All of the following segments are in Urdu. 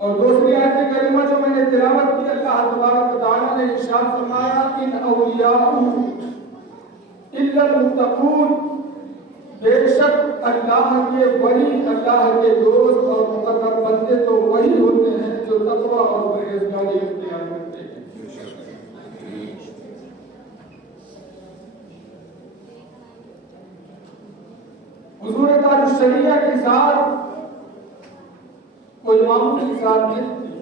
اور دوسری آیت کریمہ جو میں نے تلاوت کی، اللہ تبارک و تعالیٰ نے ارشاد فرمایا ان اولیاء الا المتقون، بے شک اللہ کے ولی، اللہ کے دوست اور مقرب بندے تو وہی ہوتے ہیں جو تقوی اور پرہیزگاری اختیار کرتے ہیں۔ حضور تاج الشریعہ کی ذات کوئی معمولی ذات نہیں تھی۔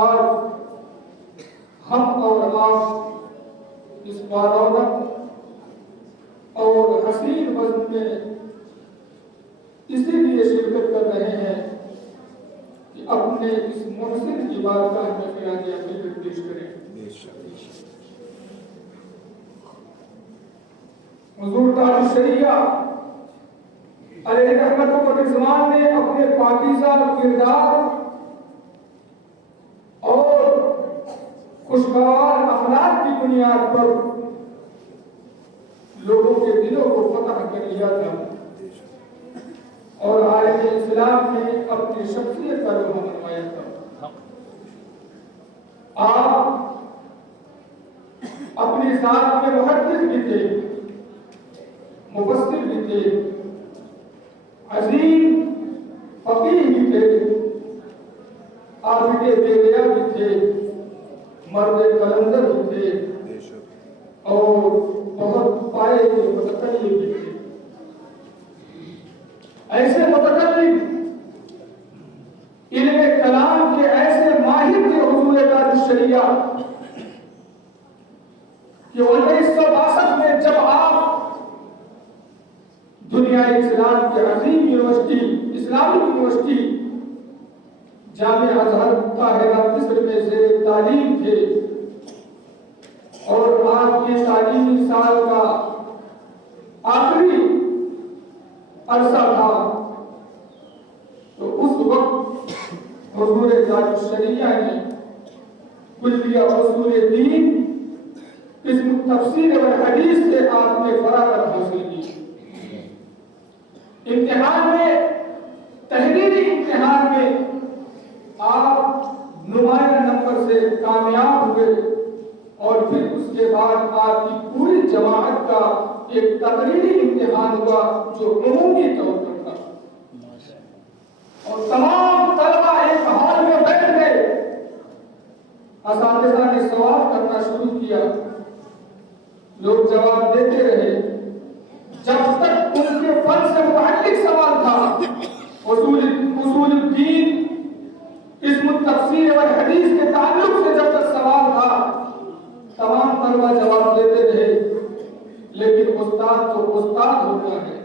آج ہم اور آپ اس بارونق اور حسین وزن میں اسی لیے شرکت کر رہے ہیں کہ اپنے اس محسن کی بارگاہ میں خراج عقیدت پیش کریں۔ حضور تاج الشریعہ علیہ رحمت و رضوان نے اپنے پاکیزہ کردار اور خوشگوار اخلاق کی بنیاد پر لوگوں کے دلوں کو فتح کر لیا تھا، اور عالم اسلام نے اپنی شخصیت کا لوہا منوایا تھا۔ آپ اپنی ذات میں محدث بھی تھے، مفسر بھی تھے، عظیم فقیہ بھی تھے، عابد بیدیا بھی تھے، مرد قلندر بھی تھے، اور بہت پائے کے متکلم بھی تھے۔ ایسے متکلم، علم کلام کے ایسے ماہر تھے حضور تاج الشریعہ کہ 1962 میں جب آپ دنیا اسلام کی عظیم یونیورسٹی، اسلامی یونیورسٹی جامع ازہر قاہرہ مصر میں زیر تعلیم تھے، اور آپ کے تعلیمی سال کا آخری عرصہ تھا، تو اس وقت حضور تاج الشریعہ نے کلیہ اصول دین قسم تفسیر و حدیث سے آپ نے فراغت حاصل کی۔ امتحان میں، تحریری امتحان میں آپ نمایاں نمبر سے کامیاب ہوئے، اور پھر اس کے بعد آپ کی پوری جماعت کا ایک تقریری امتحان ہوا جو عمومی طور پر تھا، اور تمام طلبہ ایک ہال میں بیٹھ گئے۔ اساتذہ نے سوال کرنا شروع کیا، لوگ جواب دیتے رہے، جب تک ان کے فن سے متعلق سوال تھا، اصول الدین، قسم التفسیر والحدیث کے تعلق سے جب تک سوال تھا، تمام طلبہ جواب دیتے رہے، لیکن استاد تو استاد ہوتا ہے،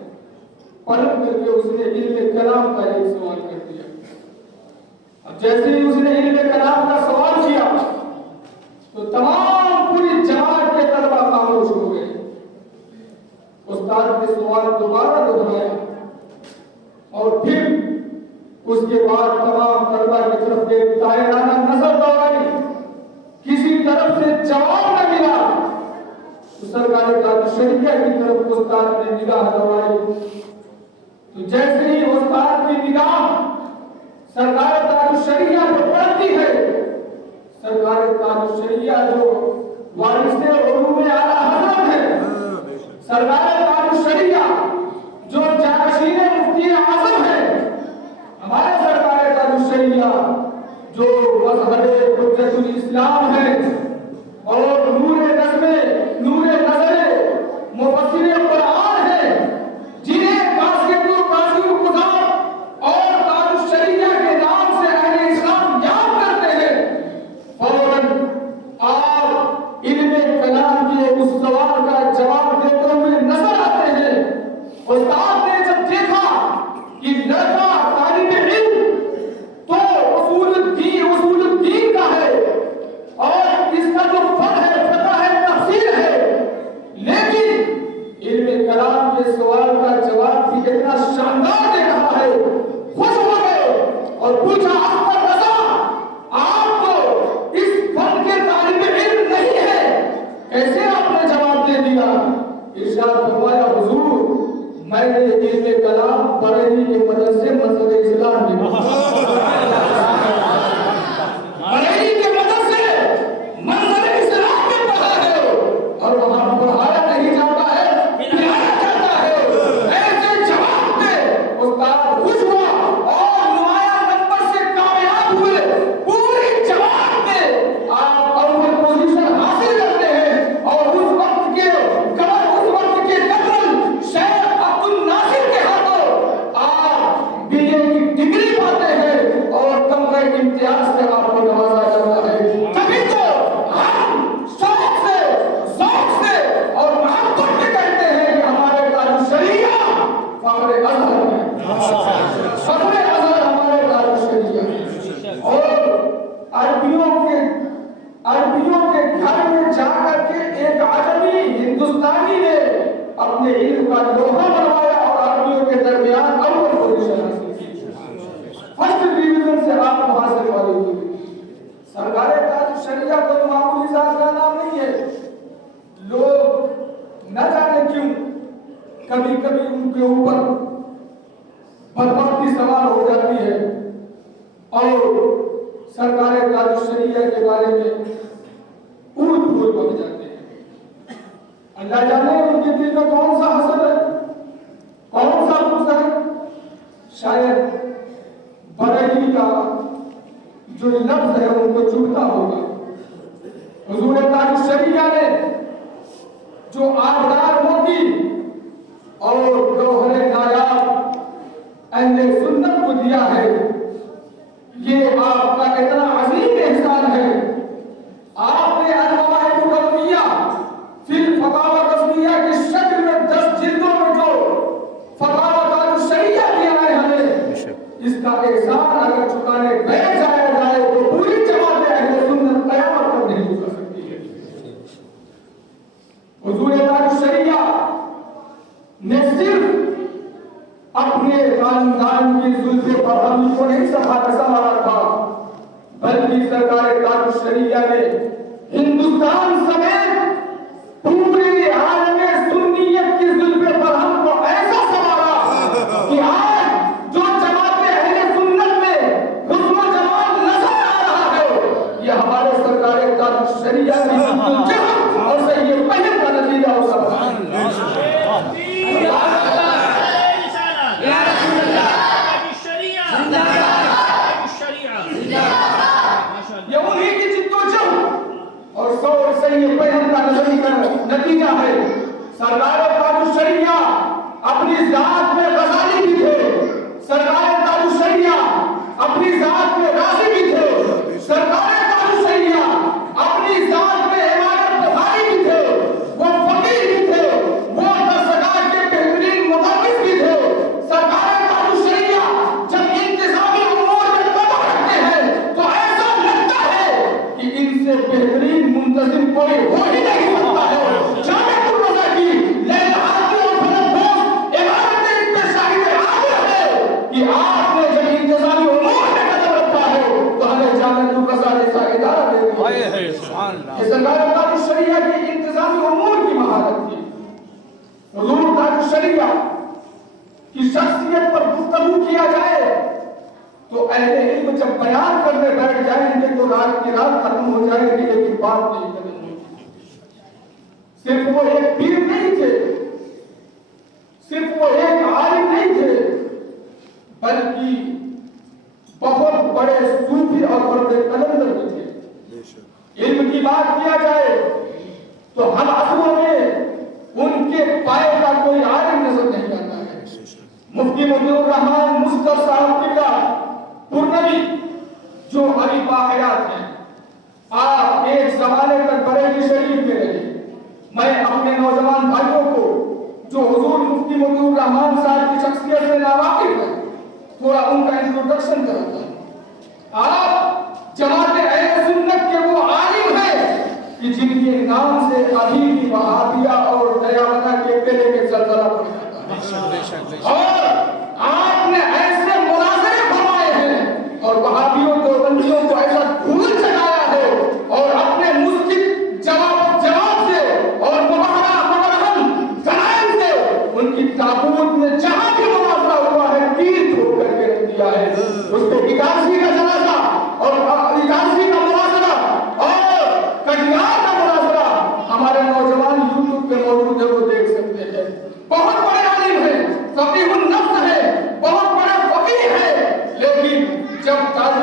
پلٹ کر کے اس نے علم کلام کا ایک سوال کر دیا۔ اب جیسے ہی اس نے علم کلام کا سوال کیا تو تمام پوری جماعت کے طلبہ خاموش ہو گئے۔ استاد نے سوال دوبارہ دہرایا، اور پھر اس کے بعد تمام طلبہ کی طرف ایک دائرانہ نظر دوڑائی، کسی طرف سے جواب نہ ملا تو سرکار تاج الشریعہ کی طرف استاد نے نگاہ دوڑائی، تو جیسے ہی استاد کی نگاہ سرکار تاج الشریعہ پر پڑتی ہے، سرکار تاج الشریعہ جو وارث علوم اعلیٰ حضرت ہے، سرکار تاج الشریعہ جو جانشین مفتی اعظم ہے، ہمارے سرکار تاج الشریعہ جو مظہر حجت الاسلام ہے، اور نور نظر مفسر قرآن ہے، جنہیں قاضی القضاء اور تاج الشریعہ کے نام سے اہل اسلام یاد کرتے ہیں، فوراً آپ علم کلام کے اس سوال کا جواب دیتے ہوئے نظر آتے ہیں۔ استاد نے جب دیکھا کہ لڑکا طالب علم تو اصول الدین کا ہے، اور اس کا جو فن ہے، فقہ ہے، تفسیر ہے، لیکن علم کلام کے سوال کا جواب بھی اتنا شاندار دے رہا ہے، خوش ہو گئے اور پوچھا احمد رضا، آپ تو اس فن کے طالب علم نہیں ہے، کیسے آپ نے جواب دے دیا؟ ارشاد فرمایا حضور، میں نے علم کلام بریلی کے مدرسے مذہب اسلام میں علم کا لوہا بنوایا اور عربیوں کے درمیان اول پوزیشن حاصل کی. فرسٹ ڈویژن سے آپ وہاں سے فارغ ہوئے. سرکار تاج شریعہ کوئی معمولی ذات کا نام نہیں ہے. لوگ نہ جانے کیوں کبھی کبھی ان کے اوپر بدبختی سوار ہو جاتی ہے اور سرکار تاج شریعہ کے بارے میں اڑ پھول بک جاتے ہیں. اللہ جانے ان کے دل میں کون سا حسد ہے, کون سا غصہ ہے. شاید بریلی کا جو لفظ ہے ان کو چبھتا ہوگا. حضور تاج شریعہ نے جو آبدار موتی اور گوہر نایاب اہل سنت کو دیا ہے, یہ آپ کا اتنا عظیم احسان ہے. آپ نے انواع مقدمیہ فی الفتاوی قسمیہ کی شکل میں 10 جلدوں میں جو فتاوی تاج شریعہ دیا ہے ہمیں, اس کا احسان اگر چکانے بیٹھ جایا جائے تو پوری جماعت اہل سنت قیامت تک نہیں گزر سکتی ہے. حضور تاج شریعہ نے صرف اپنے خاندان کی زلف پر ہم کو نہیں سنبھالا تھا, بلکہ سرکار تاج شریعہ نے ہندوستان سمیت پورے عالم سنیت کی زلف پر ہم کو ایسا سنبھالا کہ آج جو جماعت اہل سنت میں حسن و جمال نظر آ رہا ہے, یہ ہمارے سرکار تاج شریعہ کی جہد اور سید پہل کا نتیجہ ہو سکتا ہے. یہ انہی کی جد و جہد اور سور سید پہل کا نتیجہ ہے. سرکار تاج شریعہ اپنی ذات میں غزالی بھی تھے, سرکار تاج شریعہ اپنی ذات میں رازی بھی تھے, سرکار تاج شریعہ اپنی ذات میں عبادت بخاری بھی تھے, وہ فقیہ بھی تھے, وہ دستگاہ کے بہترین مدرس بھی تھے. سرکار تاج شریعہ جب انتظامی امور میں قدم رکھتے ہیں تو ایسا لگتا ہے کہ ان سے بہترین منتظم کوئی ہو ہی نہیں سکتا ہے. جامع الرضا کی لیلہات اور فلک عبارت اس میں شاہد عامر ہے کہ آپ نے جب انتظامی امور میں قدم رکھا ہے تو ہمیں جامع الرضا جیسا ادارہ دے دیا. یہ سرکار تاج شریعہ کی انتظامی امور کی مہارت تھی. حضور تاج شریعہ کی شخصیت پر گفتگو کیا جائے تو اہل علم جب بیان کرنے بیٹھ جائیں گے تو رات کی رات ختم ہو جائے گی, لیکن بات نہیں ختم ہوئی. صرف وہ ایک پیر نہیں تھے, صرف وہ ایک عالم نہیں تھے, بلکہ بہت بڑے صوفی اور بڑے قلندر بھی تھے. علم کی بات کیا جائے تو ہم عصروں میں ان کے پائے کا کوئی عالم نظر نہیں آتا ہے. مفتی مجید الرحمان مصطفی صاحب قبلہ پورنوی جو ابھی باحیات ہیں, آپ ایک زمانے تک بریلی شریف میں رہے. میں اپنے نوجوان بھائیوں کو جو حضور مفتی مجید الرحمان صاحب کی شخصیت سے ناواقف ہیں تھوڑا ان کا انٹروڈکشن کراتا ہوں. آپ جماعت اہل سنت کے وہ عالم ہیں کہ جن کے نام سے ابھی بھی وہابیہ اور دیانت کے پہلے کے زلزلہ پڑ جاتا ہے. اور آپ نے ایسے مناظرے فرمائے ہیں اور وہابیوں کو بندیوں کو ایسا دھول چڑھایا ہے اور اپنے مسجد جواب سے اور مبارہم جنائن سے ان کی تابوت میں جہاں بھی مناظرہ ہوا ہے تیر ٹھوک کر کے رکھ دیا ہے. اس پہ 81 کا جنازہ اور 81 کا مناظرہ اور کٹیہار کا مناظرہ ہمارے نوجوان یوٹیوب پہ موجود ہے, وہ دیکھ سکتے ہیں. بہت بڑے عالم ہیں, فقیہ النفس ہے, بہت بڑے فقیہ ہے, لیکن جب تاج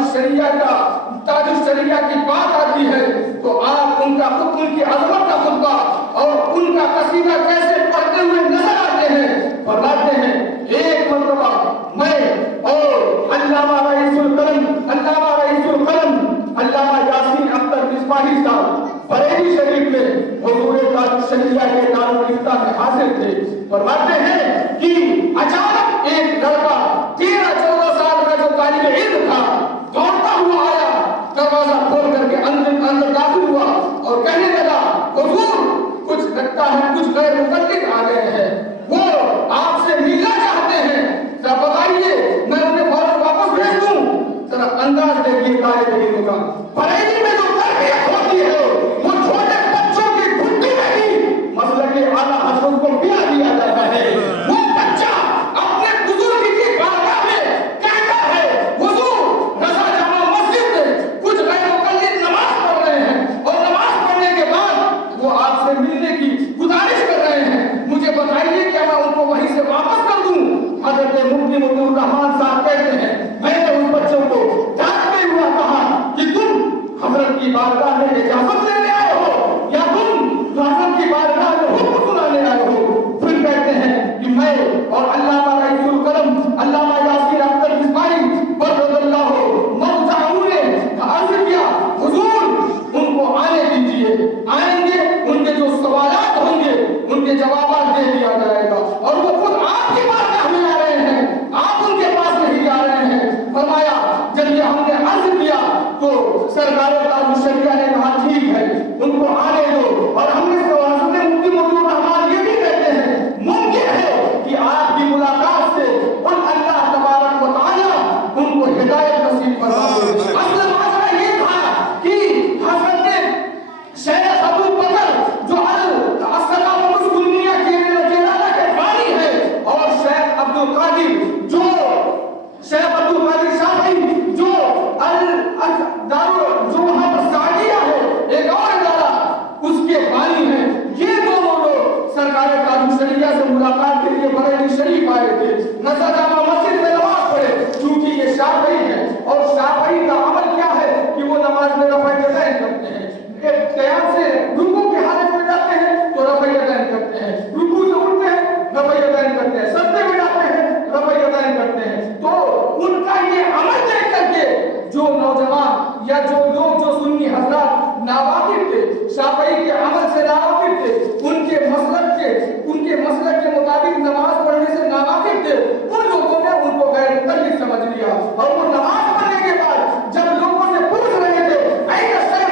شریعہ کی بات آتی ہے تو آپ ان کا خود ان کی عظمت کا خطبہ اور ان کا قصیدہ کیسے پڑھتے ہوئے نظر آتے ہیں. فرماتے ہیں ایک مرتبہ میں اور علامہ رئیس القلم علامہ یاسین اختر مصباحی صاحب بریلی شریف میں حضور تاج شریعہ کے دارالفتہ میں حاضر تھے. فرماتے ہیں کہ اچانک ایک لڑکا 13-14 سال کا جو طالب علم تھا دوڑتا ہوا آیا, دروازہ کھول کر کے اندر داخل ہوا اور کہنے لگا حضور کچھ لگتا ہے کچھ غیر متعلق آ گئے ہیں. وہ آپ سے ملنا چاہتے ہیں، ذرا بتائیے میں انہیں فوراً واپس بھیج دوں؟ ذرا انداز دیکھیے طالب علم کا۔ بریلی میں جو تربیت ہوتی ہے وہ چھوٹے بچوں کی گھٹی میں بھی مسلک اعلیٰ حضرت کو پلا دیا جاتا ہے۔ وہ بچہ اپنے بزرگ کی بارگاہ میں کہتا ہے حضور رضا جامع مسجد میں کچھ غیر مقلد نماز پڑھ رہے ہیں اور نماز پڑھنے کے بعد وہ آپ سے ملنے کی گزارش کر رہے ہیں، مجھے بتائیے کیا میں ان کو وہیں سے واپس کر دوں؟ حضرت مفتی مجیب الرحمان صاحب کہتے ہیں میں نے ان بچوں کو ڈانٹتے ہوا کہا کہ تم حضرت کی بارگاہ میں اجازت لینے آئے ہو یا تم حضرت کی بارگاہ میں حکم سنانے آئے ہو؟ پھر کہتے ہیں کہ میں اور علامہ رئیس القلم علامہ یاسین اختر اسماعیل برد اللہ مرجعون نے عرض کیا حضور ان کو آنے دیجیے، آئیں گے ان کے جو سوالات ہوں گے ان کے جوابات دے دیا جائے گا، اور وہ خود آپ کی بارگاہ میں آ رہے ہیں، آپ ان کے پاس نہیں جا رہے ہیں۔ فرمایا جب یہ ہم نے عرض کیا تو سرکار تاج الشریعہ نے کہا ٹھیک ہے ان کو آنے دو، اور ہم نے حضرت مفتی مجیب الرحمان یہ بھی کہتے ہیں ممکن ہے کہ آپ کی ملاقات سے ان اللہ تبارک و تعالیٰ ان کو ہدایت نصیب فرما دے۔ اصل مسئلہ یہ تھا کہ حضرت شیخ ابو بکر جو الثقافۃ السنیہ کیرالہ کے بانی ہے، اور شیخ عبد القادر جو شیخ عبد القادر شافعی جو جو وہاں پر سعدیہ ہے ایک اور ادارہ اس کے بانی ہیں، یہ دونوں لوگ سرکار تاج الشریعہ سے ملاقات کے لیے بریلی شریف آئے تھے، نزا جامع مسجد میں نماز پڑھے، کیونکہ یہ شافعی ہے اور شافعی کا عمل کیا ہے کہ وہ نماز میں رفع یدین کرتے ہیں، ایک قیام سے رکوع کی حالت میں جاتے ہیں تو رفع یدین کرتے ہیں، رکوع سے اٹھتے ہیں رفع یدین کرتے ہیں، سجدے میں جاتے ہیں رفع یدین کرتے ہیں۔ تو ان کا یہ عمل دیکھ کر کے جو نوجوان یا جو لوگ جو سنی حضرات ناواقف تھے، شافعی کے عمل سے ناواقف تھے، ان کے مسلک کے مطابق نماز پڑھنے سے ناواقف تھے، ان لوگوں نے ان کو غیر مقلد سمجھ لیا، اور وہ نماز پڑھنے کے بعد جب لوگوں سے پوچھ رہے تھے این الشیخ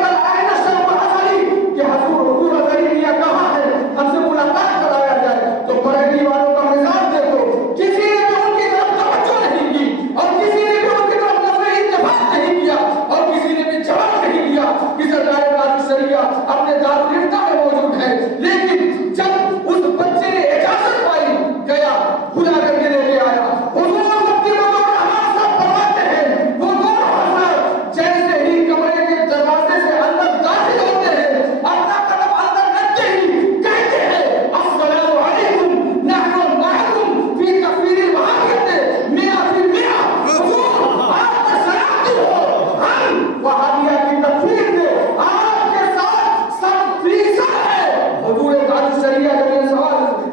الازہری کہ حضور ازہری میاں کہاں ہے، ہم سے ملاقات کرایا جائے، تو بریلی والوں کا مزاج دیکھو، کسی نے بھی ان کی طرف توجہ نہیں کی اور کسی نے بھی ان کی طرف نظر اتفاق نہیں کیا اور کسی نے بھی جواب نہیں دیا کہ سرکار تاج الشریعہ اپنے دارالفتہ میں موجود ہے۔ لیکن جب اس بچے نے اجازت پائی گیا بلا کر کے لے کے آیا، حضور مفتی مجیب الرحمان صاحب فرماتے ہیں وہ دونوں حضرات جیسے ہی کمرے کے دروازے سے اندر داخل ہوتے ہیں اپنا قدم اندر رکھتے ہی کہتے ہیں السلام علیکم نحن معکم فی تکفیر الوہابیت مئہ فی المئہ، حضور آپ کا سلامتی ہو، ہم وہابیہ کی تکفیر میں آپ کے ساتھ 100% ہے۔ حضور تاج الشریعہ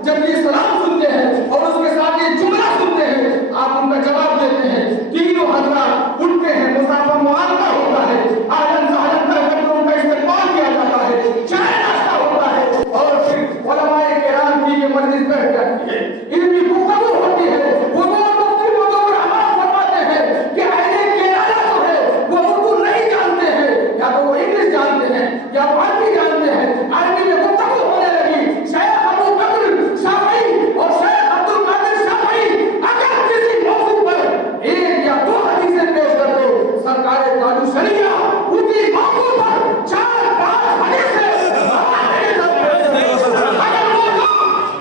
جب یہ سلام سنتے ہیں اور اس کے ساتھ یہ جملہ سنتے ہیں آپ ان کا جواب دیتے ہیں، تینوں حضرات اٹھتے ہیں، مسافہ معانقہ ہوتا ہے، آہن سہلن کر کر ان کا استقبال کیا جاتا ہے، چائے ناشتہ ہوتا ہے، اور پھر علماء کرام کی یہ مجلس بیٹھ جاتی ہے، علمی گفتگو ہوتی ہے۔ حضور مفتی مجیب الرحمان فرماتے ہیں کہ اہل کیرالہ جو ہے وہ اردو نہیں جانتے ہیں، یا تو وہ انگلش جانتے ہیں یا وہ عربی جانتے ہیں، عربی میں گفتگو ہونے لگی، شیخ ابو بکر شافعی اور شیخ عبد القادر شافعی اگر کسی موضوع پر ایک یا دو حدیثیں پیش کرتے سرکار تاج الشریعہ اسی موضوع پر 4-5 حدیثیں اگر وہ لوگ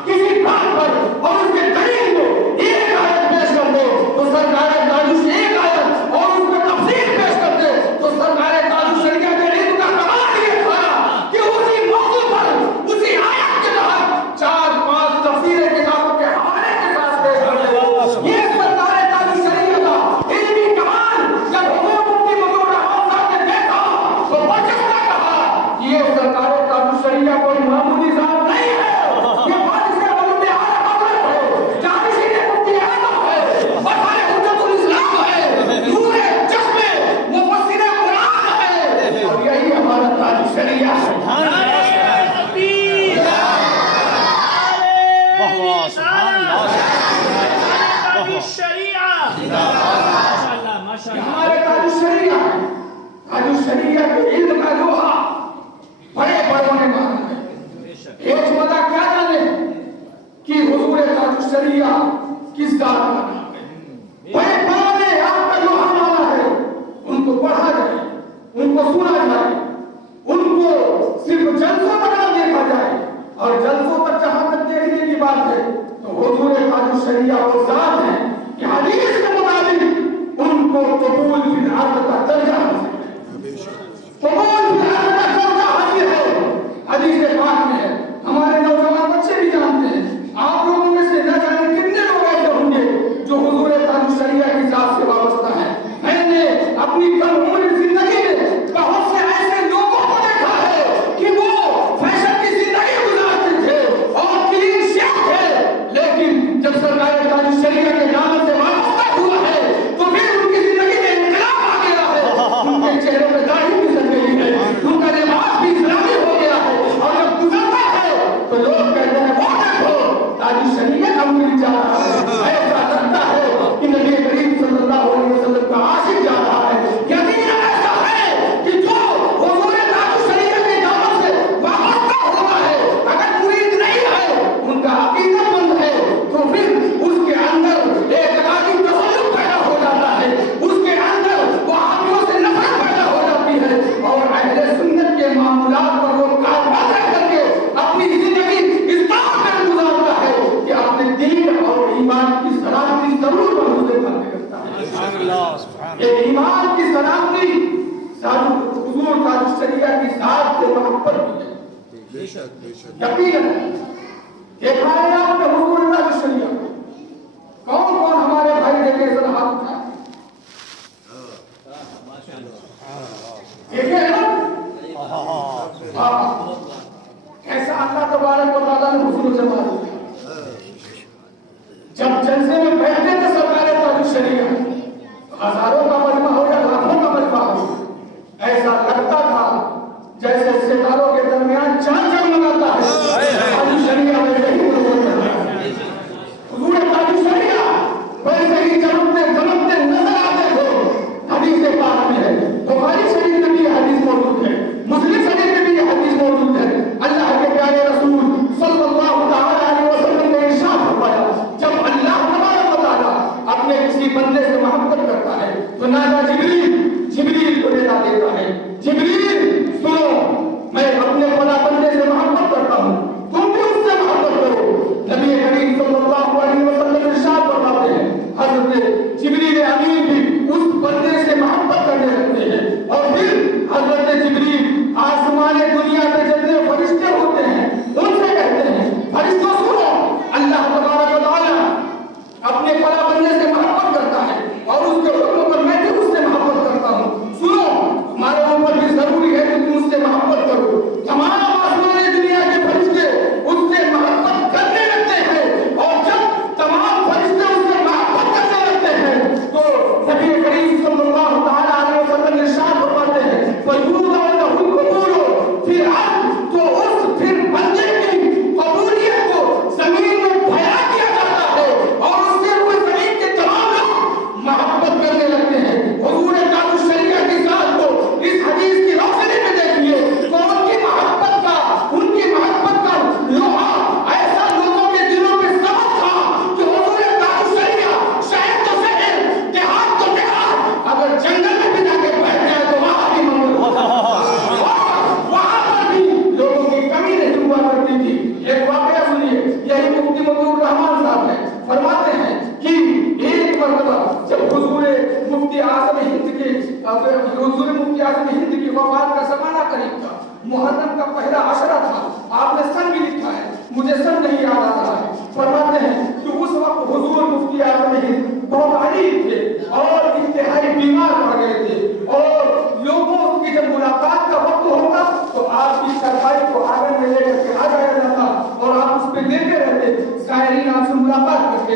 کسی بات پر اور اس کے دلیل میں ایک آیت پیش کرتے تو سرکار تاج الشریعہ ایک آیت اور اس میں تفسیر پیش کرتے تو سرکار تاج الشریعہ کے علم کا کمال یہ تھا کہ اسی موضوع پر اسی آیت کے تحت 4-5 تفسیریں کتابوں کے حوالے کے ساتھ پیش کرتے۔ یہ سرکار تاج الشریعہ کا علمی کمال جب حضور مفتی مجیب الرحمان صاحب نے دیکھا تو برجستہ کہا یہ سرکار تاج الشریعہ کوئی معمولی ذات نہیں ہے، یہ بادشاہ ملک اعلیٰ حضرت ہے، جانشین مفتی اعظم ہے، وفائے حجت الاسلام ہے، نور چشمے مفسر قرآن ہے، اور یہی ہمارا تاج الشریعہ ہے۔ ہمارے تاج الشریعہ تاج الشریعہ کے علم کا لوہا بڑے بڑوں نے مانا ہے۔ ایک وجہ کیا جانے کہ حضور حضور تاج الشریعہ کس ذات کا نام ہے؟ بڑے آپ کا جو ہمارا ہے ان کو پڑھا جائے، ان کو سنا جائے، ان کو صرف جلسوں تک نہ دیکھا جائے، اور جلسوں تک جہاں تک دیکھنے کی بات ہے تو حضور تاج الشریعہ وہ ذات ہے کہ حدیث کے مطابق ان کو قبول فی الارض کا درجہ حاصل ہے، قبول فی الارض کا درجہ حاصل ہے۔ حدیث پاک میں ہے، ہمارے نوجوان بچے بھی جانتے ہیں، آپ لوگوں میں سے نہ جانے کتنے لوگ ایسے ہوں گے جو حضور تاج الشریعہ کی ذات سے وابستہ ہیں۔ میں نے اپنی کم عمر زندگی میں بہت سے ایسے لوگوں کو دیکھا ہے کہ وہ فیشن کی زندگی گزارتے تھے اور کلین شیو تھے، لیکن جب سرکار تاج الشریعہ کے دامن سے وابستہ ہوا ہے تو پھر ان کی زندگی میں انقلاب آ گیا ہے، ان کے چہرے پہ داڑھی بھی سج گئی ہے، ان کا لباس بھی اسلامی ہو گیا ہے، اور جب گزرتا ہے تو لوگ کہتے ہیں وہ دیکھو تاج الشریعہ کا امیر جا رہا ہے، ایسا لگتا ہے کہ نبی کریم صلی اللہ علیہ وسلم کا عاشق جا رہا ہے۔ یقیناً ایسا ہے کہ جو حضور تاج الشریعہ کے دامن سے وابستہ ہوتا ہے، اگر مرید نہیں ہے، ان کا عقیدت مند ہے، تو پھر اس کے اندر ایک عقیدی تسلط پیدا ہو جاتا ہے، اس کے اندر وہابیوں سے نفرت پیدا ہو جاتی ہے، اور اہل سنت کے معمولات پر وہ کاربند رہ کر کے اپنی زندگی اس طرح میں گزارتا ہے کہ اپنے دین اور ایمان کی سلامتی ضرور محفوظ کرتا ہے۔ یہ ایمان کی سلامتی حضور تاج الشریعہ کی ذات سے محبت بھی ہے۔ یقیناً دیکھا ہے آپ نے حضور تاج الشریعہ کون کون ہمارے بھائی دیکھے ذرا ہاتھ اٹھائیں، دیکھے ہیں نا؟ ایسا اللہ تبارک و تعالیٰ نے حضور سے معلوم کیا۔ جب جلسے میں بیٹھتے تھے سرکار تاج الشریعہ، ہزاروں کا مجمع ہو یا لاکھوں کا مجمع ہو، ایسا لگتا تھا جیسے ستاروں کے درمیان چاند جگمگاتا ہے، تاج الشریعہ ویسے ہی حضور تاج الشریعہ ویسے ہی چمکتے دمکتے نظر آتے تھے۔ حدیث پاک میں ہے، بخاری شریف میں بھی یہ حدیث موجود ہے، مسلم شریف میں بھی یہ حدیث موجود ہے۔ اللہ کے پیارے رسول صلی اللہ تعالی علیہ وسلم نے ارشاد فرمایا، جب اللہ تبارک و تعالیٰ اپنے کسی بندے سے محبت کرتا ہے تو نادا جبریل کو ندا دیتا ہے، جبریل سنو میں اپنے خدا بندے سے محبت کرتا ہوں، تم بھی اس سے محبت کرو۔ نبی کریم صلی اللہ علیہ وسلم ارشاد فرماتے ہیں، حضرت جبریل امین بھی اس بندے سے محبت کرنے لگتے ہیں، اور پھر حضرت جبریل آسمان دنیا پہ جتنے فرشتے ہوتے ہیں ان سے کہتے ہیں، فرشتوں سنو، اللہ تبارک و تعالیٰ اپنے خدا بندے سے محبت کرتا ہے اور اس کے حکم پر میں بھی اس سے محبت کرتا ہوں، سنو ہمارے اوپر بھی ضروری ہے کہ تم اس سے محبت کرو۔ تمام آسمان دنیا کے فرشتے اس سے محبت کرنے لگتے ہیں، اور جب تمام فرشتے اس سے محبت کرنے لگتے ہیں تو نبی کریم صلی اللہ تعالی علیہ وسلم ارشاد فرماتے ہیں، فَيُوضَعُ لَهُ الْقُبُولُ فِي الْأَرْضِ، تو اس پھر بندے کی قبولیت کو زمین میں پھیلا دیا جاتا ہے، اور اس سے وہ زمین کے تمام لوگ محبت کرنے لگتے ہیں۔ حضور تاج الشریعہ کی ذات کو اس حدیث کی روشنی میں دیکھیے تو ان کی محبت کا لوہا ایسا لوگوں کے دلوں میں ثبت تھا کہ حضور تاج الشریعہ شہر تو شہر، دیہات تو دیہات، اگر جنگل میں بھی جا کے بیٹھ جائے تو وہاں بھی ممنوع ہوتا ہے، وہاں پر بھی لوگوں کی کمی نہیں ہوا کرتی تھی۔ ایک واقعہ سنیے، یہی مفتی مطیع الرحمان صاحب ہیں، فرماتے ہیں کہ ایک مرتبہ جب حضور مفتی اعظم ہند کی وفات کا زمانہ قریب تھا، محرم کا پہلا عشرہ تھا، آپ نے سن بھی لکھا ہے، مجھے سن نہیں یاد آ رہا ہے، فرماتے ہیں کہ اس وقت حضور مفتی اعظم ہند بہت غریب تھے اور انتہائی بیمار پڑ گئے تھے، اور لوگوں کی جب ملاقات کا وقت ہوتا تو آپ کی چرپائی کو آنگن میں لے کر کے آ جایا جاتا اور آپ اس پہ لیتے رہتے، زائرین آپ سے ملاقات کرتے،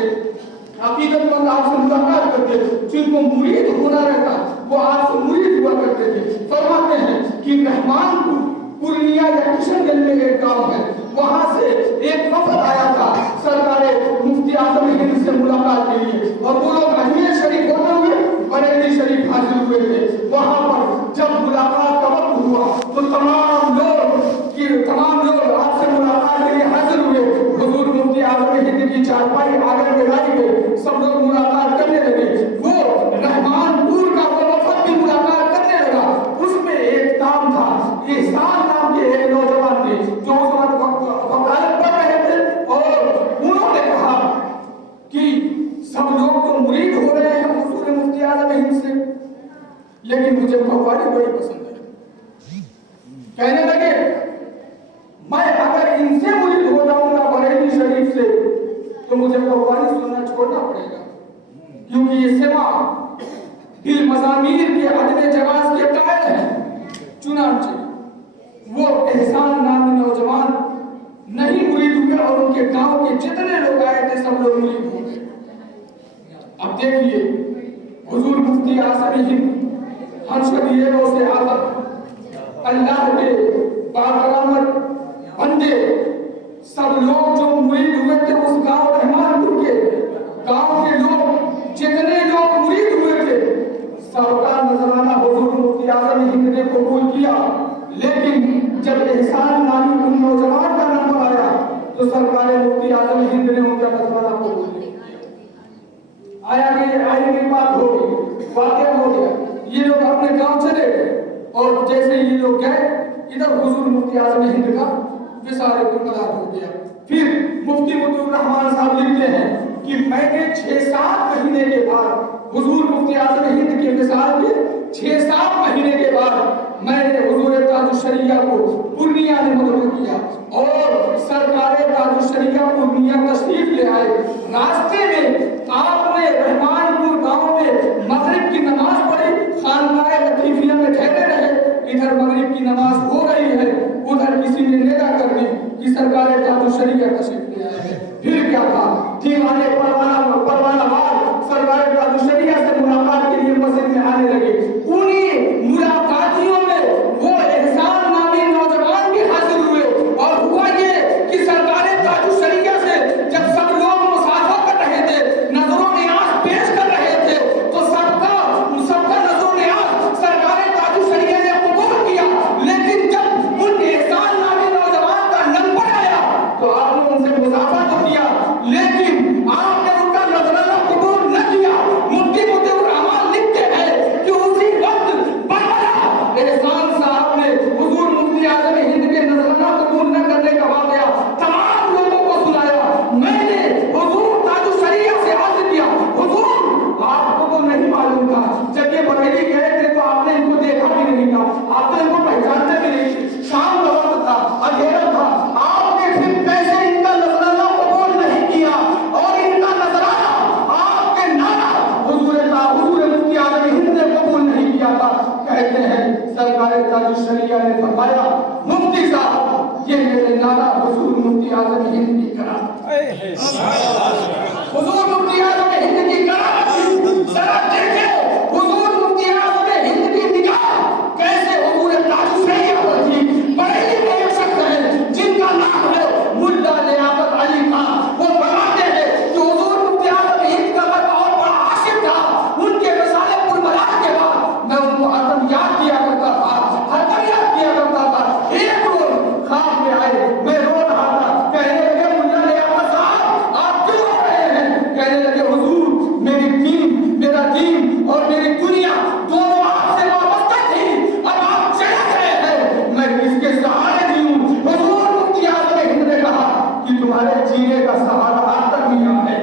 عقیدت مند آپ سے ملاقات کرتے، جن کو مرید ہونا رہتا وہ آپ سے مرید ہوا کرتے تھے۔ فرماتے ہیں کہ رحمان پورنیہ یا کشن گنج میں ایک گاؤں ہے، وہاں سے ایک وفد آیا تھا سرکار مفتی اعظم ہند سے ملاقات کے لیے، اور وہ لوگ اجمیر شریف ہوتے ہوئے بریلی شریف حاضر ہوئے تھے۔ وہاں پر جب ملاقات کا وقت ہوا تو تمام لوگ آپ سے ملاقات کے لیے حاضر ہوئے۔ حضور مفتی اعظم ہند کی چارپائی آگے بڑھائی گئی، سب لوگ ملاقات کرنے لگے، وہ رحمان پور کا وہ وفد بھی ملاقات کرنے لگا۔ اس میں ایک نام تھا، احسان نام کے ایک نوجوان تھے جو اس وقت وکالت پڑھ رہے تھے، اور انہوں نے کہا کہ سب لوگ تو مرید ہو رہے ہیں حضور مفتی اعظم ہند سے، لیکن مجھے قوالی بڑی پسند ہے۔ کہنے لگے میں اگر ان سے مرید ہو جاؤں گا بریلی شریف سے تو مجھے قوالی سننا چھوڑنا پڑے گا، کیونکہ یہ سما بالمزامیر کے عدم جواز کے قائل ہے۔ چنانچہ وہ احسان نامی نوجوان نہیں مرید ہوئے اور ان کے گاؤں کے جتنے لوگ آئے تھے سب لوگ مرید ہو گئے۔ اب دیکھیے حضور مفتی اعظم ہند ہم شبیروں سے آفت اللہ کے باکرامت بندے سب لوگ جو مرید ہوئے تھے اس گاؤں رحمان پور کے گاؤں کے لوگ جتنے لوگ مرید ہوئے تھے سب کا نذرانہ حضور مفتی اعظم ہند نے قبول کیا، لیکن جب احسان نامی ان نوجوان کا نمبر آیا تو سرکار مفتی اعظم ہند نے ان کا نذرانہ قبول نہیں کیا۔ آیا کہ آئی بات ہو گئی، واقعہ ہو گیا، یہ لوگ اپنے گاؤں چلے گئے، اور جیسے یہ لوگ گئے ادھر حضور مفتی اعظم ہند کا وصال برقرار ہو گیا۔ پھر مفتی مطیع الرحمان صاحب لکھتے ہیں کہ میں نے 6-7 مہینے کے بعد حضور مفتی اعظم ہند کے وصال کے 6-7 مہینے کے بعد میں نے حضور تاج الشریعہ کو پورنیہ میں مدعو کیا، اور سرکار تاج الشریعہ پورنیہ تشریف لے آئے۔ راستے میں آپ نے رحمان پور گاؤں میں مغرب کی نماز پڑھی، خانقاہ لطیفیہ میں ٹھہرے رہے، ادھر مغرب کی نماز ہو رہی ہے، ادھر کسی نے ندا کر دی کہ سرکار تاج الشریعہ تشریف لے آئے ہیں۔ پھر کیا تھا، دیوانے پروانہ وار سرکار تاج الشریعہ سے ملاقات کے لیے مسجد میں آنے لگے۔ انہی ملاقاتیوں میں وہ احسان نامی نوجوان بھی حاضر ہوئے، اور ہوا یہ کہ سرکار تاج الشریعہ سے جب سب لوگ مصافحہ کر رہے تھے، نظر و نیاز پیش کر رہے تھے، تو سب کا نظر و نیاز سرکار تاج الشریعہ نے قبول کیا، لیکن جب ان احسان نامی نوجوان کا نمبر آیا تو آپ نے ان سے مصافحہ تو کیا، لیکن آپ نے ان کا نذرانہ قبول نہ کیا۔ مفتی مطیع الرحمان لکھتے ہیں کہ اسی وقت برملا احسان صاحب نے حضور مفتی اعظم ہند کے نذرانہ قبول نہ کرنے کا واقعہ تمام لوگوں کو سنایا۔ میں نے حضور تاج الشریعہ سے عرض کیا، حضور آپ کو تو نہیں معلوم تھا، جب یہ بریلی گئے تھے تو آپ نے ان کو دیکھا بھی نہیں تھا، آپ نے ان کو پہچانتے بھی نہیں تھے، شام کا وقت تھا، اندھیرا تھا، آپ نے پھر کیسے ان کا نذرانہ قبول نہیں کیا؟ اور ان کا نذرانہ آپ کے نانا حضور مفتی اعظم ہند نے قبول نہیں کیا تھا۔ کہتے ہیں سرکار تاج الشریعہ نے فرمایا مفتی صاحب یہ میرے نانا حضور مفتی اعظم ہند کی کرامت ہے، حضور مفتی اعظم ہند کی کرامت ہے۔ ذرا دیکھیں حضور مفتی اعظم ہند کی نگاہ کیسے حضور تاج الشریعہ پر تھی۔ بریلی میں ایک شخص ہے جن کا نام ہے ملا لیاقت علی خان، وہ فرماتے ہیں کہ حضور مفتی اعظم ہند کا میں بہت بڑا عاشق تھا، ان کے وصال برملا کے بعد میں ان کو ہردم یاد کیا کرتا تھا، ہردم یاد کیا کرتا تھا۔ ایک روز خواب میں آئے، میں رو رہا تھا، کہنے لگے ملا لیاقت صاحب آپ کیوں رو رہے ہیں؟ کہنے لگے حضور میرا دین اور میری دنیا دونوں آپ سے وابستہ تھی، اب آپ چلے گئے ہیں، میں کس کے سہارے جیوں؟ حضور مفتی اعظم ہند نے کہا کہ تمہارے جینے کا سہارا آج تک نہیں آیا ہے۔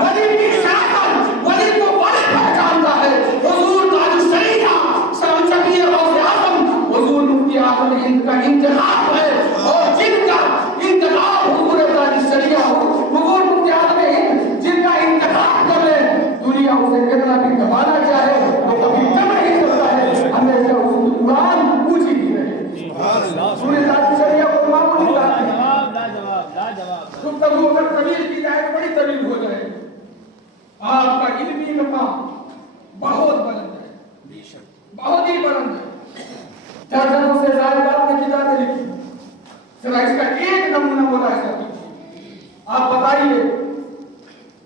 ولی کی شاعر ولی کو ولی پہچانتا ہے، حضور تاج الشریعہ شبیر غوث اعظم حضور مفتی اعظم ہند کا انتخاب ہے، اور جن کا انتخاب حضور تاج الشریعہ حضور مفتی اعظم ہند جن کا انتخاب کر لے، دنیا اسے کتنا بھی دبانا چاہے وہ کبھی دب نہیں سکتا ہے، ہمیشہ اس کی قرآن اونچی ہی رہے۔ سورہ تاج الشریعہ کو معمولی بات نہیں، گفتگو اگر طویل کی جائے تو بڑی طویل ہو جائے۔ آپ کا علمی مقام بہت بلند ہے، بہت ہی بلند ہے، درجنوں سے زائد آپ نے کتابیں لکھی، ذرا اس کا ایک نمونہ ملاحظہ کیجیے۔ آپ بتائیے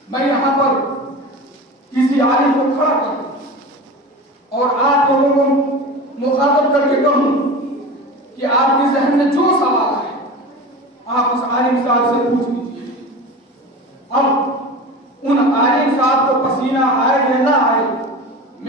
میں یہاں پر کسی عالم کو کھڑا کر اور آپ لوگوں کو مخاطب کر کے کہوں کہ آپ کے ذہن میں جو سوال ہے آپ اس عالم صاحب سے پوچھ لیجیے،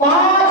5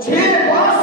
6-5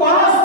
5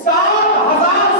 7,000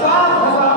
7,000